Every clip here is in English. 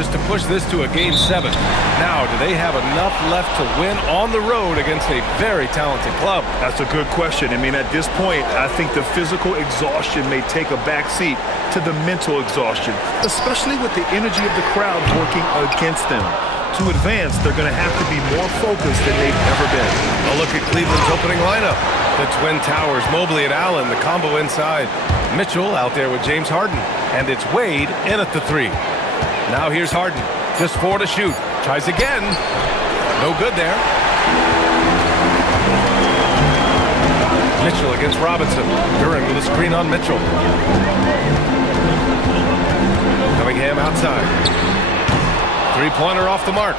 just to push this to a Game 7. Now, do they have enough left to win on the road against a very talented club? That's a good question. I mean, at this point, I think the physical exhaustion may take a backseat to the mental exhaustion, especially with the energy of the crowd working against them. To advance, they're going to have to be more focused than they've ever been. A look at Cleveland's opening lineup. The Twin Towers, Mobley and Allen, the combo inside. Mitchell out there with James Harden. And it's Wade in at the 3. Now here's Harden. Just 4 to shoot. Tries again. No good there. Mitchell against Robinson. Duran with a screen on Mitchell. Cunningham outside. Three-pointer off the mark.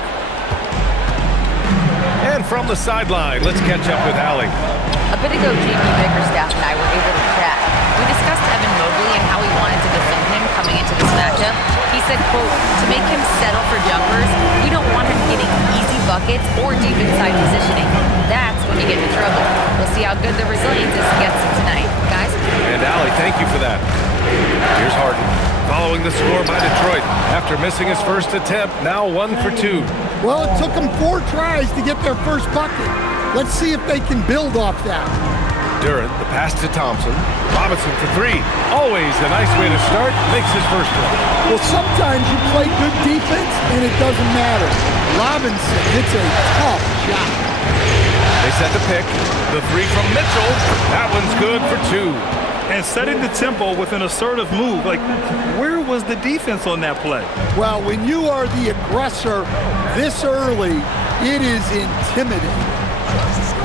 And from the sideline, let's catch up with Allie. A bit ago, JP Bickerstaff and I were able to chat. We discussed Evan Mobley and how he wanted to defend him coming into this matchup. He said, quote, to make him settle for jumpers, we don't want him getting easy buckets or deep inside positioning. That's when you get in trouble. We'll see how good the resilience is against him tonight. Guys? And Allie, thank you for that. Here's Harden. Following the score by Detroit. After missing his first attempt, now 1 for 2. Well, it took them 4 tries to get their first bucket. Let's see if they can build off that. Duran, the pass to Thompson. Robinson for 3. Always a nice way to start. Makes his first one. Well, sometimes you play good defense and it doesn't matter. Robinson hits a tough shot. They set the pick. The 3 from Mitchell. That one's good for 2. And setting the tempo with an assertive move. Like, where was the defense on that play? Well, when you are the aggressor this early, it is intimidating.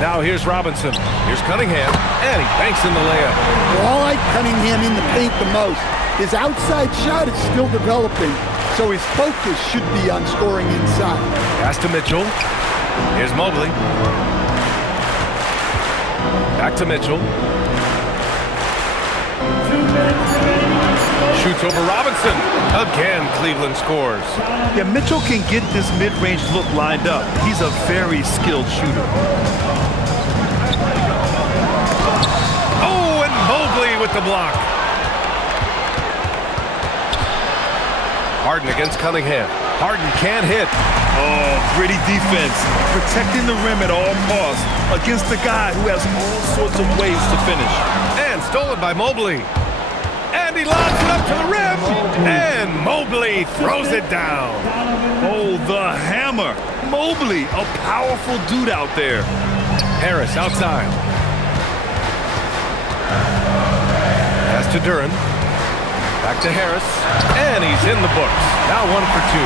Now here's Robinson. Here's Cunningham. And he banks in the layup. Well, I like Cunningham in the paint the most. His outside shot is still developing, so his focus should be on scoring inside. Pass to Mitchell. Here's Mobley. Back to Mitchell. Shoots over Robinson. Again, Cleveland scores. Yeah, Mitchell can get this mid-range look lined up. He's a very skilled shooter. Oh, and Mobley with the block. Harden against Cunningham. Harden can't hit. Oh, gritty defense. Protecting the rim at all costs against the guy who has all sorts of ways to finish. And stolen by Mobley. And he lobs it up to the rim. And Mobley throws it down. Oh, the hammer. Mobley, a powerful dude out there. Harris outside. Pass to Duran. Back to Harris. And he's in the books. Now 1 for 2.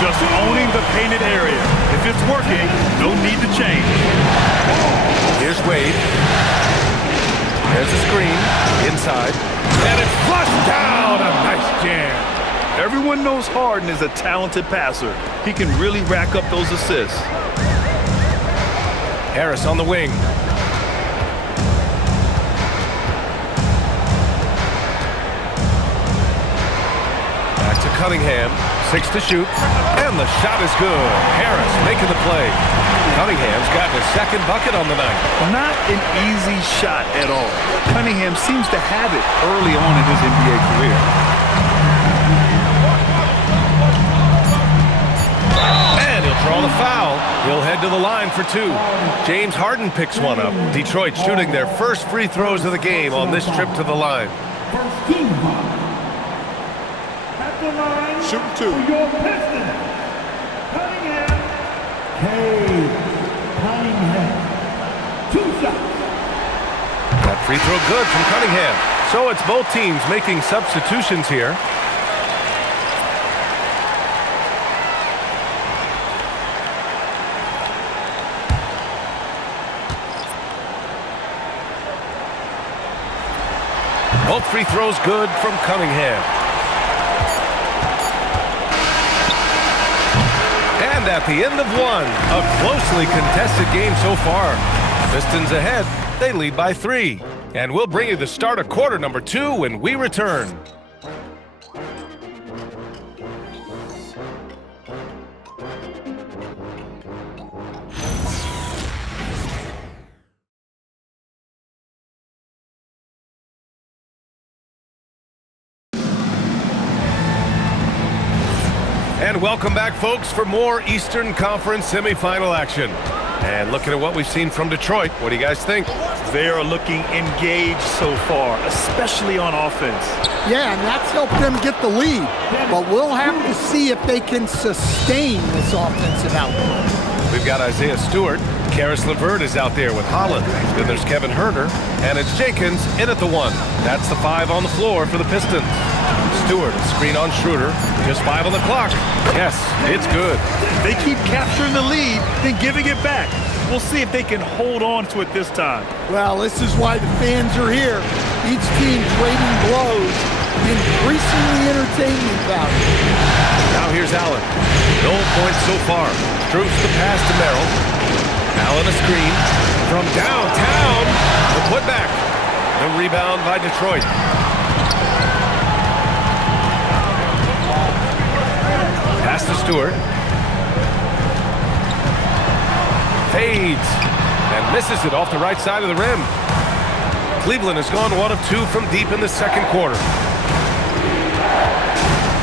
Just owning the painted area. If it's working, no need to change. Here's Wade. There's a screen. Inside. And it's flushed down. A nice jam. Everyone knows Harden is a talented passer. He can really rack up those assists. Harris on the wing. Back to Cunningham. 6 to shoot. And the shot is good. Harris making the play. Cunningham's gotten his second bucket on the night. Not an easy shot at all. Cunningham seems to have it early on in his NBA career. And he'll draw the foul. He'll head to the line for 2. James Harden picks one up. Detroit shooting their first free throws of the game on this trip to the line. Shooting 2. Your Pistons, Cunningham. Cunningham. 2 shots. That free throw good from Cunningham. So it's both teams making substitutions here. Both free throws good from Cunningham. And at the end of 1, a closely contested game so far. Pistons ahead, they lead by 3. And we'll bring you the start of quarter number 2 when we return. And welcome back, folks, for more Eastern Conference semifinal action. And looking at what we've seen from Detroit, what do you guys think? They are looking engaged so far, especially on offense. Yeah, and that's helped them get the lead. But we'll have to see if they can sustain this offensive output. We've got Isaiah Stewart. Karis LeVert is out there with Holland. Then there's Kevin Herter. And it's Jenkins in at the 1. That's the 5 on the floor for the Pistons. Stewart, screen on Schroeder. Just 5 on the clock. Yes, it's good. They keep capturing the lead, then giving it back. We'll see if they can hold on to it this time. Well, this is why the fans are here. Each team trading blows, increasing the entertainment value. Now here's Allen. No points so far. Strooks the pass to Merrill. Allen a screen from downtown. The putback. The rebound by Detroit. Pass to Stewart. Fades and misses it off the right side of the rim. Cleveland has gone 1 of 2 from deep in the second quarter.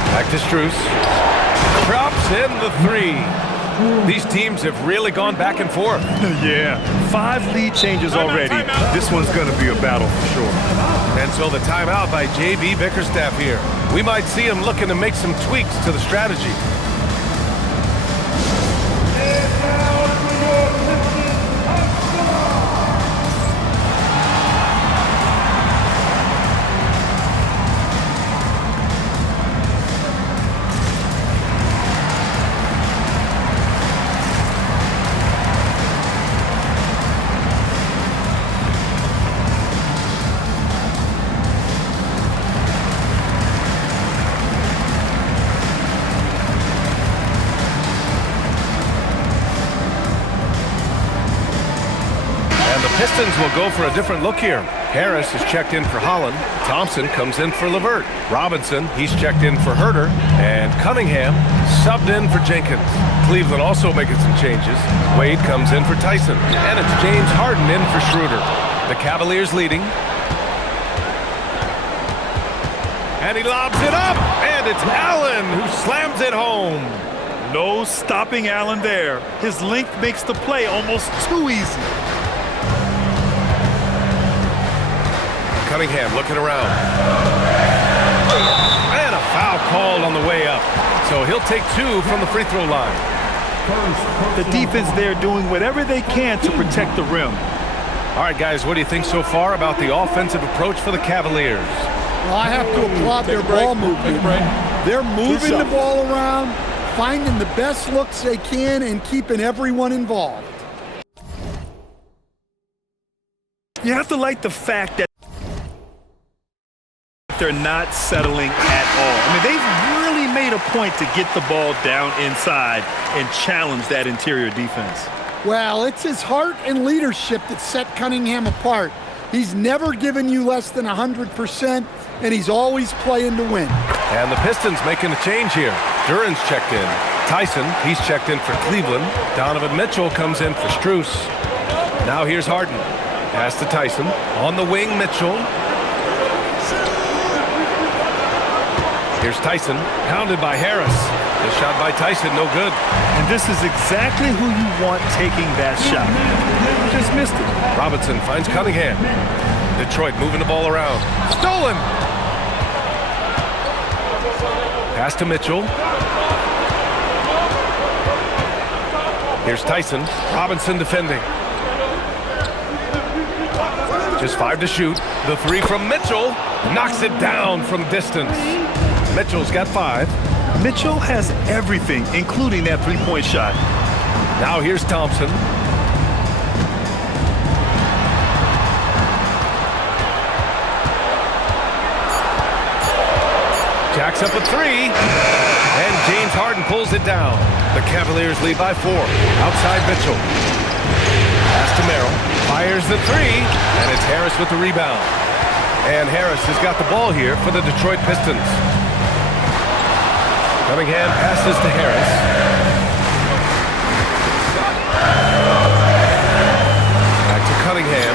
Back to Strus. Drops in the 3. These teams have really gone back and forth. Yeah, 5 lead changes already. This one's going to be a battle for sure. And so the timeout by J.B. Bickerstaff here. We might see him looking to make some tweaks to the strategy. Pistons will go for a different look here. Harris is checked in for Holland. Thompson comes in for LeVert. Robinson, he's checked in for Herter. And Cunningham subbed in for Jenkins. Cleveland also making some changes. Wade comes in for Tyson. And it's James Harden in for Schroeder. The Cavaliers leading. And he lobs it up. And it's Allen who slams it home. No stopping Allen there. His length makes the play almost too easy. Cunningham looking around. And a foul called on the way up. So he'll take 2 from the free throw line. The defense there doing whatever they can to protect the rim. All right, guys, what do you think so far about the offensive approach for the Cavaliers? Well, I have to applaud their ball movement. They're moving the ball around, finding the best looks they can, and keeping everyone involved. You have to like the fact that they're not settling at all. I mean, they've really made a point to get the ball down inside and challenge that interior defense. Well, it's his heart and leadership that set Cunningham apart. He's never given you less than 100%, and he's always playing to win. And the Pistons making a change here. Duran's checked in. Tyson, he's checked in for Cleveland. Donovan Mitchell comes in for Strus. Now here's Harden. Pass to Tyson. On the wing, Mitchell. Here's Tyson, pounded by Harris. The shot by Tyson, no good. And this is exactly who you want taking that shot. Just missed it. Robinson finds Cunningham. Detroit moving the ball around. Stolen! Pass to Mitchell. Here's Tyson. Robinson defending. Just 5 to shoot. The 3 from Mitchell. Knocks it down from distance. Mitchell's got 5. Mitchell has everything, including that three-point shot. Now here's Thompson. Jacks up a 3. And James Harden pulls it down. The Cavaliers lead by 4. Outside Mitchell. Pass to Merrill. Fires the 3. And it's Harris with the rebound. And Harris has got the ball here for the Detroit Pistons. Cunningham passes to Harris. Back to Cunningham.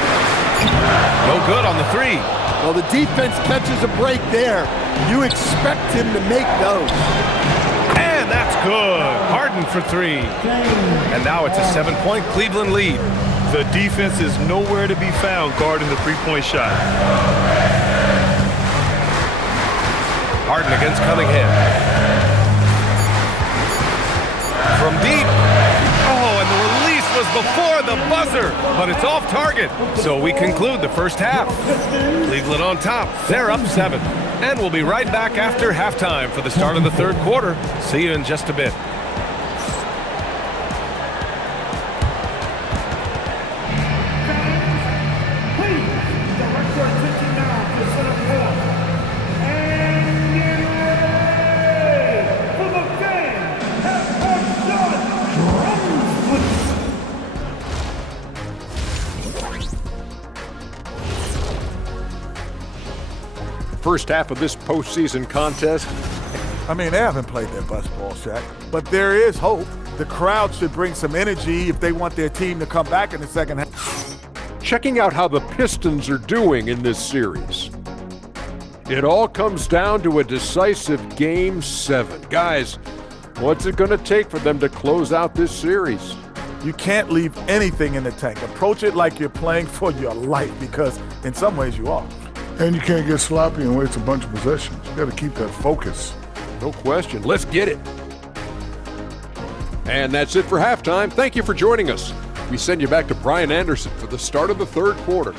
No good on the 3. Well, the defense catches a break there. You expect him to make those. And that's Good. Harden for three. And now it's a 7-point Cleveland lead. The defense is nowhere to be found guarding the three-point shot. Harden against Cunningham. From deep. Oh, and the release was before the buzzer, but it's off target. So we conclude the first half. Cleveland on top. They're up 7. And we'll be right back after halftime for the start of the third quarter. See you in just a bit. First half of this postseason contest. I mean, they haven't played their best ball, Shaq. But there is hope. The crowd should bring some energy if they want their team to come back in the second half. Checking out how the Pistons are doing in this series. It all comes down to a decisive Game 7. Guys, what's it going to take for them to close out this series? You can't leave anything in the tank. Approach it like you're playing for your life, because in some ways you are. And you can't get sloppy and waste a bunch of possessions. You got to keep that focus. No question. Let's get it. And that's it for halftime. Thank you for joining us. We send you back to Brian Anderson for the start of the third quarter.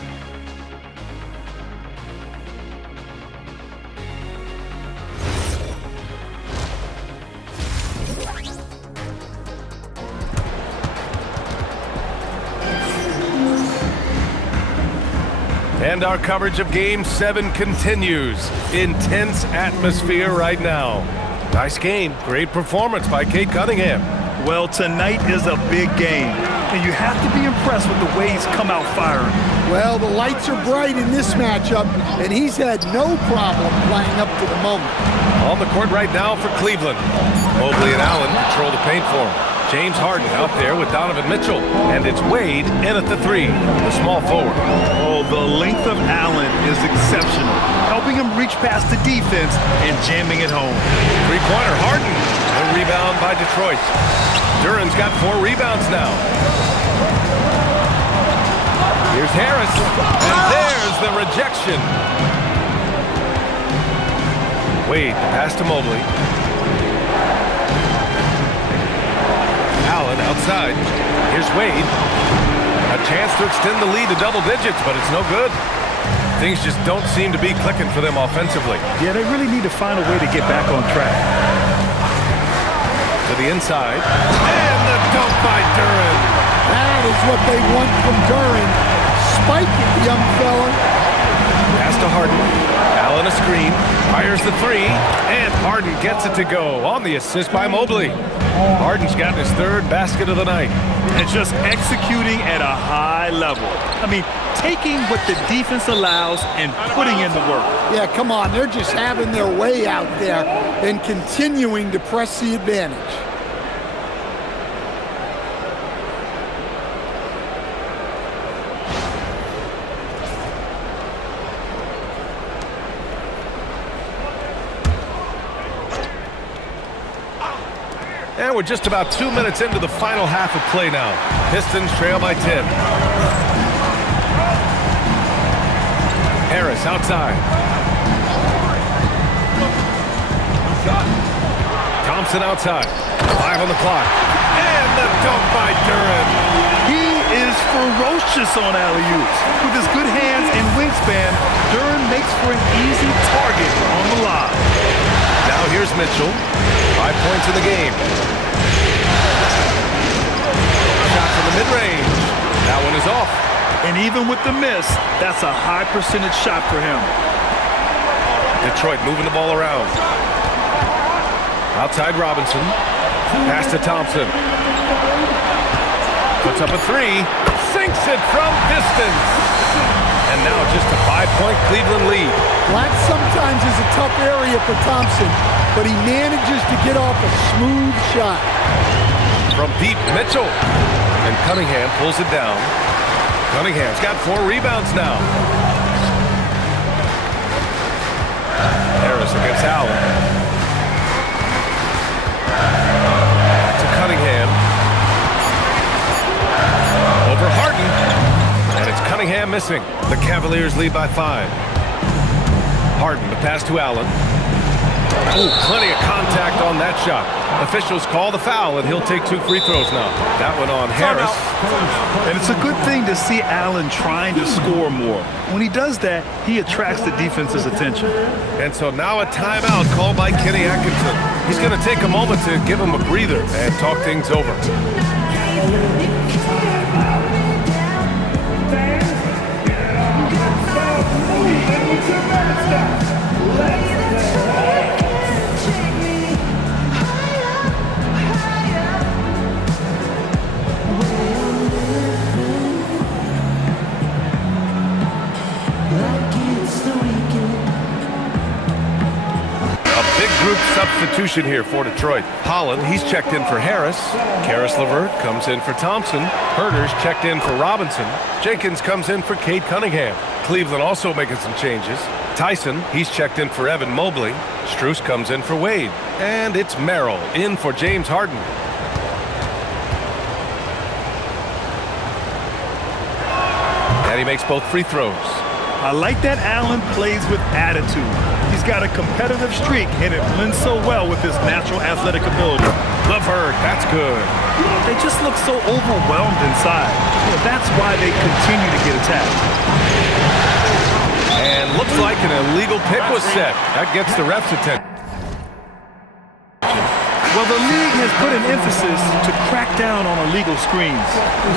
And our coverage of Game 7 continues. Intense atmosphere right now. Nice game. Great performance by Cade Cunningham. Well, tonight is a big game, and you have to be impressed with the way he's come out firing. Well, the lights are bright in this matchup, and he's had no problem playing up to the moment. On the court right now for Cleveland. Mobley and Allen control the paint for him. James Harden out there with Donovan Mitchell. And it's Wade in at the 3, the small forward. Oh, the length of Allen is exceptional, helping him reach past the defense and jamming it home. Three-pointer, Harden. The rebound by Detroit. Duran's got 4 rebounds now. Here's Harris. And there's the rejection. Wade pass to Mobley. Allen outside. Here's Wade. A chance to extend the lead to double digits, but it's no good. Things just don't seem to be clicking for them offensively. Yeah, they really need to find a way to get back on track. To the inside. And the dunk by Duran. That is what they want from Duran. Spike it, young fella. Pass to Harden. Allen a screen. Fires the 3. And Harden gets it to go on the assist by Mobley. Harden's gotten his 3rd basket of the night. And just executing at a high level. I mean, taking what the defense allows and putting in the work. Yeah, come on. They're just having their way out there and continuing to press the advantage. And we're just about 2 minutes into the final half of play now. Pistons trail by 10. Harris outside. Thompson outside. 5 on the clock. And the dunk by Duran. He is ferocious on alley-oops. With his good hands and wingspan, Duran makes for an easy target on the line. Now here's Mitchell. 5 points in the game. Shot from the mid-range. That one is off. And even with the miss, that's a high percentage shot for him. Detroit moving the ball around. Outside Robinson. Pass to Thompson. Puts up a 3. Sinks it from distance. And now just a 5-point Cleveland lead. That sometimes is a tough area for Thompson, but he manages to get off a smooth shot. From deep, Mitchell. And Cunningham pulls it down. Cunningham's got 4 rebounds now. Harris against Allen. Cunningham missing. The Cavaliers lead by 5. Harden, the pass to Allen. Ooh, plenty of contact on that shot. Officials call the foul, and he'll take 2 free throws now. That one on Harris. And it's a good thing to see Allen trying to score more. When he does that, he attracts the defense's attention. And so now a timeout called by Kenny Atkinson. He's going to take a moment to give him a breather and talk things over. Group substitution here for Detroit. Holland, he's checked in for Harris. Karis LeVert comes in for Thompson. Herter's checked in for Robinson. Jenkins comes in for Cade Cunningham. Cleveland also making some changes. Tyson, he's checked in for Evan Mobley. Strus comes in for Wade. And it's Merrill in for James Harden. And he makes both free throws. I like that Allen plays with attitude. He's got a competitive streak, and it blends so well with his natural athletic ability. LeVert, that's good. They just look so overwhelmed inside. That's why they continue to get attacked. And looks like an illegal pick was set. That gets the ref's attention. Well, the league has put an emphasis to crack down on illegal screens.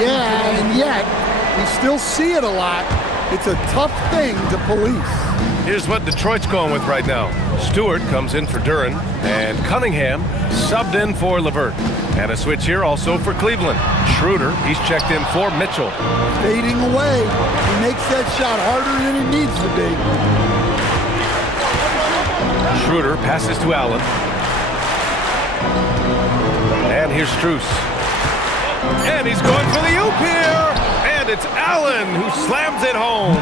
Yeah, and yet we still see it a lot. It's a tough thing to police. Here's what Detroit's going with right now. Stewart comes in for Duren, and Cunningham subbed in for LeVert. And a switch here also for Cleveland. Schroeder, he's checked in for Mitchell. Fading away. He makes that shot harder than it needs to be. Schroeder passes to Allen. And here's Strus. And he's going for the oop here. And it's Allen who slams it home.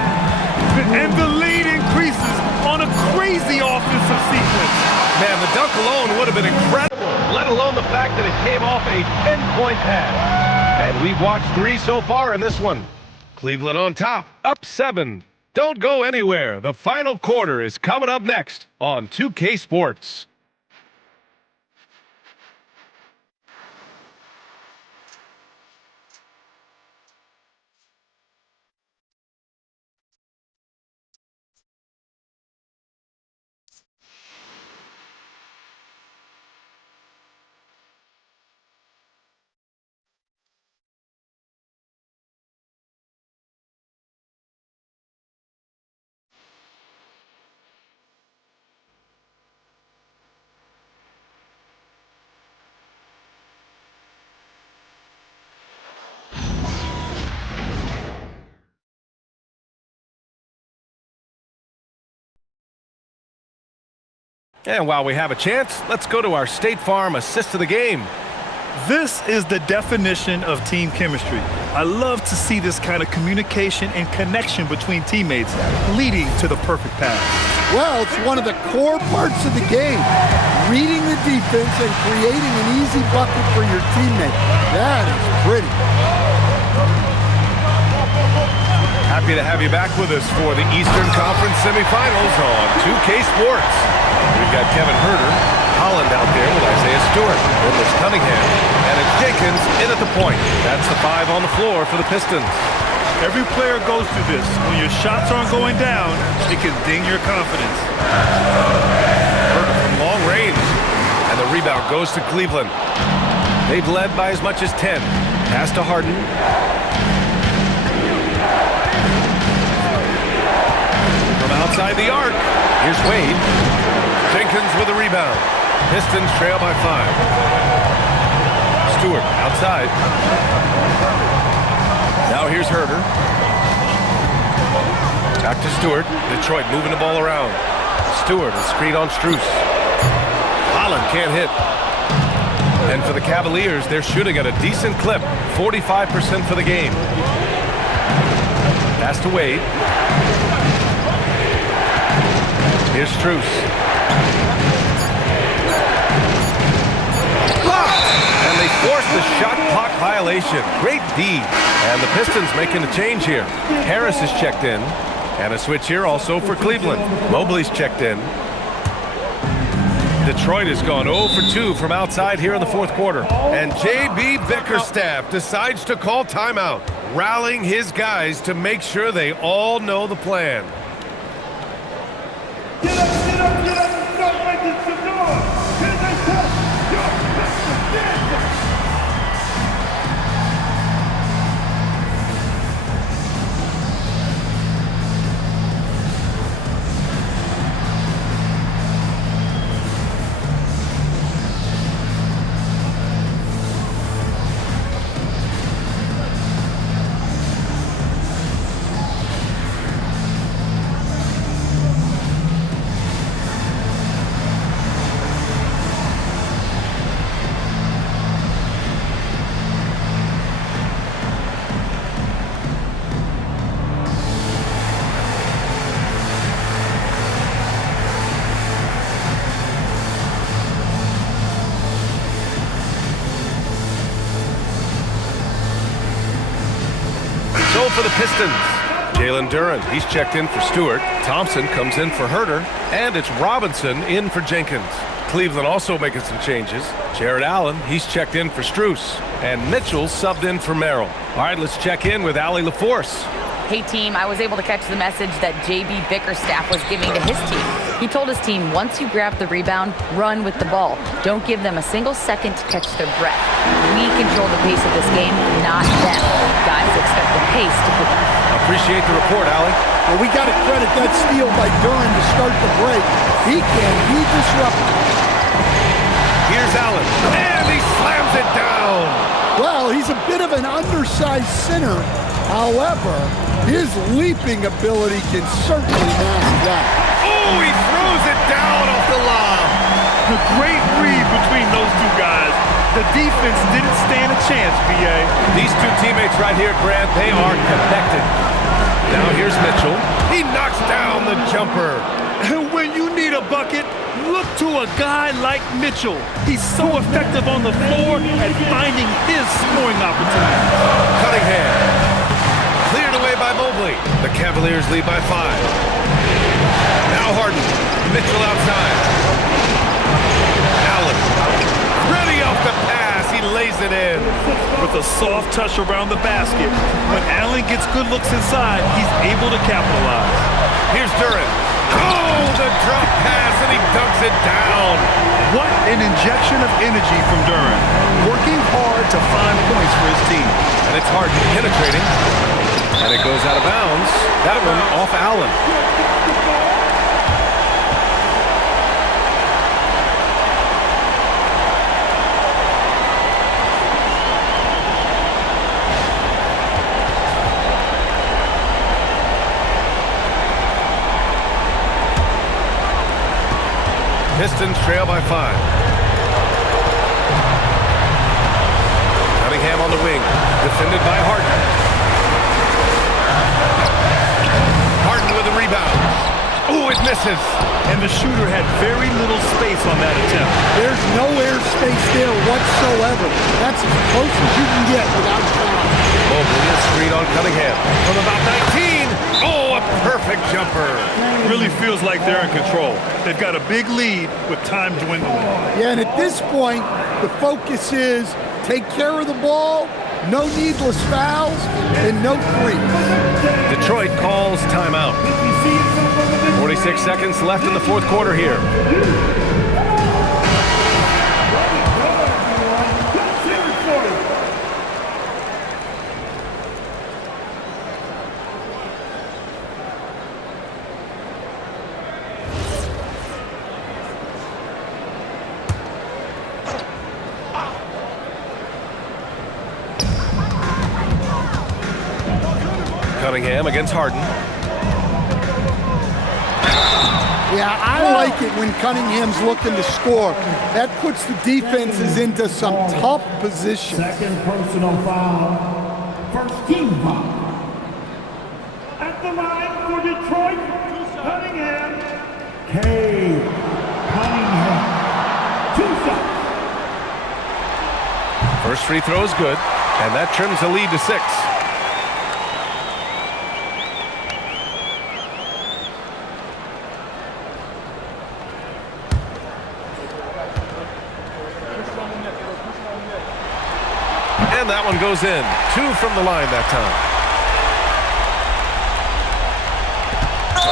And the lead increases on a crazy offensive sequence. Man, the dunk alone would have been incredible, let alone the fact that it came off a 10-point pass. And we've watched 3 so far in this one. Cleveland on top, up 7. Don't go anywhere. The final quarter is coming up next on 2K Sports. And while we have a chance, let's go to our State Farm assist of the game. This is the definition of team chemistry. I love to see this kind of communication and connection between teammates leading to the perfect pass. Well, it's one of the core parts of the game. Reading the defense and creating an easy bucket for your teammate. That is pretty. Happy to have you back with us for the Eastern Conference semifinals on 2K Sports. We've got Kevin Herter, Holland out there with Isaiah Stewart. Then there's Cunningham, and it's Jenkins in at the point. That's the 5 on the floor for the Pistons. Every player goes through this. When your shots aren't going down, it can ding your confidence. Herter from long range, and the rebound goes to Cleveland. They've led by as much as 10. Pass to Harden. From outside the arc, here's Wade. Jenkins with a rebound. Pistons trail by 5. Stewart outside. Now here's Herter. Back to Stewart. Detroit moving the ball around. Stewart, a screen on Strus. Holland can't hit. And for the Cavaliers, they're shooting at a decent clip. 45% for the game. Pass to Wade. Here's Strus. Blocked! And they force the shot clock violation. Great D. And the Pistons making a change here. Harris is checked in. And a switch here also for Cleveland. Mobley's checked in. Detroit has gone 0 for 2 from outside here in the fourth quarter. And J.B. Bickerstaff decides to call timeout, rallying his guys to make sure they all know the plan. Get up, get up, get up and start making some noise. Can I touch your Mr. Dancer? So for the Pistons, Jalen Duren, he's checked in for Stewart. Thompson comes in for Herter, and it's Robinson in for Jenkins. Cleveland also making some changes. Jared Allen, he's checked in for Strus, and Mitchell subbed in for Merrill. All right, let's check in with Allie LaForce. Hey team, I was able to catch the message that J.B. Bickerstaff was giving to his team. He told his team, once you grab the rebound, run with the ball. Don't give them a single second to catch their breath. We control the pace of this game, not them. Guys, expect the pace to pick up. Appreciate the report, Allie. Well, we got to credit that steal by Duren to start the break. He can be disruptive. Here's Allen, and he slams it down. Well, he's a bit of an undersized center. However, his leaping ability can certainly mask that. Oh, he throws it down off the lob. The great read between those two guys. The defense didn't stand a chance, B.A. These two teammates right here, Grant, they are connected. Now here's Mitchell. He knocks down the jumper. And when you need a bucket, look to a guy like Mitchell. He's so effective on the floor at finding his scoring opportunity. Cunningham. Cleared away by Mobley. The Cavaliers lead by 5. Now Harden. Mitchell outside. Allen. Ready off the pass. He lays it in. With a soft touch around the basket. When Allen gets good looks inside, he's able to capitalize. Here's Duren. Oh, the drop pass, and he dunks it down. What an injection of energy from Duren. Working hard to find points for his team. And it's hard penetrating. And it goes out of bounds. That one off Allen. Pistons trail by 5. Cunningham on the wing, defended by Harden. Harden with a rebound. Oh, it misses. And the shooter had very little space on that attempt. There's no air space there whatsoever. That's as close as you can get without foul. Mobley is screen on Cunningham from about 19. Oh, a perfect jumper. Really feels like they're in control. They've got a big lead with time dwindling. Yeah, and at this point, the focus is take care of the ball, no needless fouls, and no threes. Detroit calls timeout. 46 seconds left in the fourth quarter here. Cunningham against Harden. Yeah, I like it when Cunningham's looking to score. That puts the defenses into some tough positions. Second personal foul. First team foul. At the line for Detroit, Cunningham. Cunningham. 2 shots. First free throw is good. And that trims the lead to 6. And that one goes in. 2 from the line that time.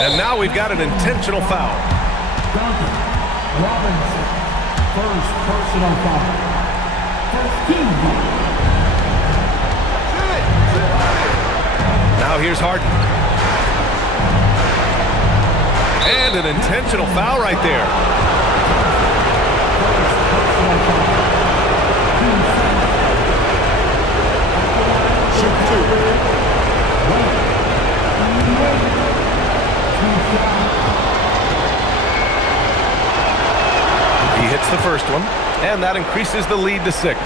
And now we've got an intentional foul. Duncan Robinson, first personal foul. First team foul. Now here's Harden. And an intentional foul right there. He hits the first one, and that increases the lead to 6.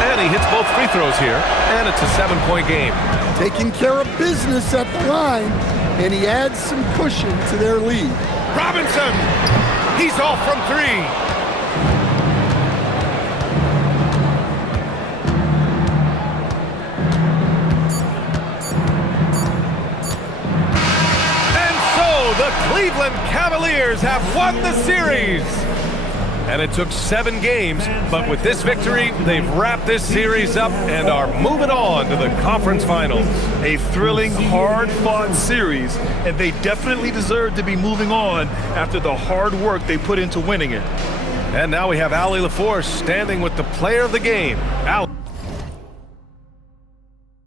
And he hits both free throws here, and it's a 7-point game. Taking care of business at the line, and he adds some cushion to their lead. Robinson! He's off from 3. The Cleveland Cavaliers have won the series. And it took 7 games, but with this victory, they've wrapped this series up and are moving on to the conference finals. A thrilling, hard-fought series, and they definitely deserve to be moving on after the hard work they put into winning it. And now we have Allie LaForce standing with the player of the game. Allie.